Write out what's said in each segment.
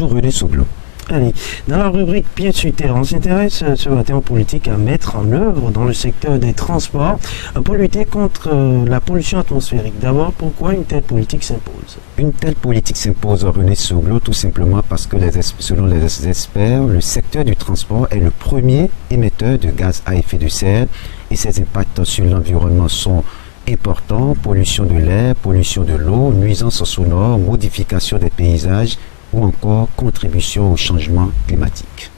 Bonjour René Souglo. Allez, dans la rubrique Pied sur terre, on s'intéresse ce matin aux politiques à mettre en œuvre dans le secteur des transports pour lutter contre la pollution atmosphérique. D'abord, pourquoi une telle politique s'impose? Une telle politique s'impose, René Souglo, tout simplement parce que selon les experts, le secteur du transport est le premier émetteur de gaz à effet de serre et ses impacts sur l'environnement sont importants: pollution de l'air, pollution de l'eau, nuisances sonores, modification des paysages ou encore contribution au changement climatique.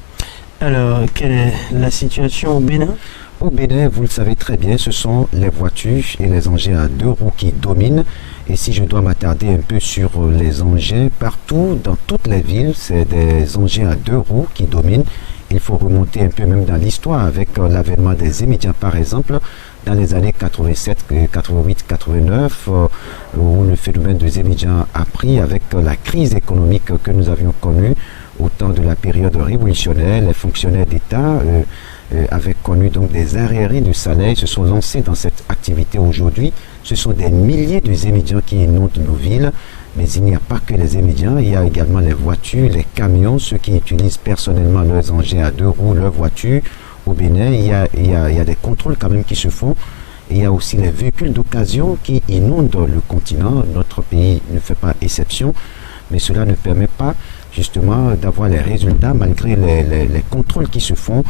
Alors, quelle est la situation au Bénin? Au Bénin, vous le savez très bien, ce sont les voitures et les engins à deux roues qui dominent. Et si je dois m'attarder un peu sur les engins, partout, dans toutes les villes, c'est des engins à deux roues qui dominent. Il faut remonter un peu même dans l'histoire avec l'avènement des immédiats, par exemple, dans les années 87, 88, 89, où le phénomène des immédiats a pris avec la crise économique que nous avions connue au temps de la période révolutionnaire. Les fonctionnaires d'État avaient connu donc des arriérés de salaire, se sont lancés dans cette activité aujourd'hui. Ce sont des milliers de immédiats qui inondent nos villes. Mais il n'y a pas que les immédiats, il y a également les voitures, les camions, ceux qui utilisent personnellement leurs engins à deux roues, leurs voitures. Au Bénin, il y a des contrôles quand même qui se font. Et il y a aussi les véhicules d'occasion qui inondent le continent. Notre pays ne fait pas exception, mais cela ne permet pas justement d'avoir les résultats malgré les contrôles qui se font.